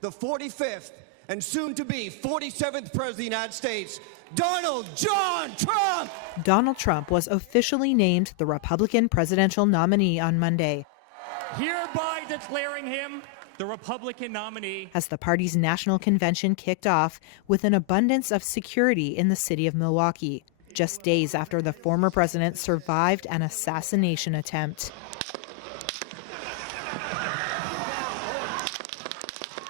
the 45th and soon-to-be 47th President of the United States, Donald John Trump! Donald Trump was officially named the Republican presidential nominee on Monday, hereby declaring him the Republican nominee. As the party's national convention kicked off with an abundance of security in the city of Milwaukee, just days after the former president survived an assassination attempt.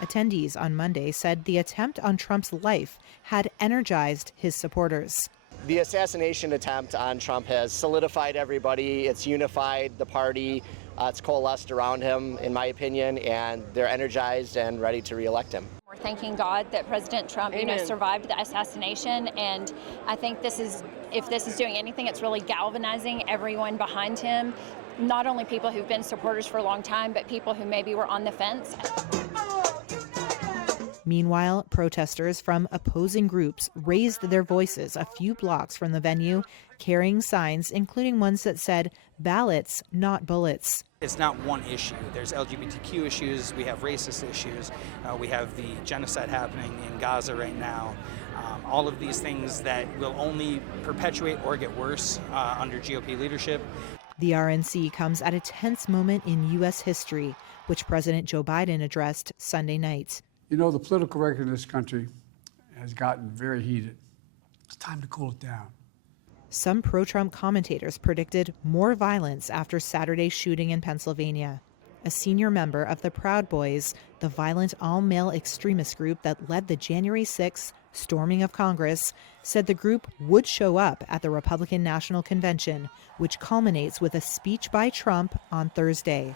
Attendees on Monday said the attempt on Trump's life had energized his supporters. The assassination attempt on Trump has solidified everybody. It's unified the party. It's coalesced around him, in my opinion, and they're energized and ready to reelect him. We're thanking God that President Trump, survived the assassination, and I think if this is doing anything, it's really galvanizing everyone behind him. Not only people who've been supporters for a long time, but people who maybe were on the fence. Meanwhile, protesters from opposing groups raised their voices a few blocks from the venue, carrying signs, including ones that said, "Ballots, not bullets." It's not one issue. There's LGBTQ issues, we have racist issues, we have the genocide happening in Gaza right now. All of these things that will only perpetuate or get worse under GOP leadership. The RNC comes at a tense moment in U.S. history, which President Joe Biden addressed Sunday night. You know, the political record in this country has gotten very heated. It's time to cool it down. Some pro-Trump commentators predicted more violence after Saturday's shooting in Pennsylvania. A senior member of the Proud Boys, the violent all-male extremist group that led the January 6th storming of Congress, said the group would show up at the Republican National Convention, which culminates with a speech by Trump on Thursday.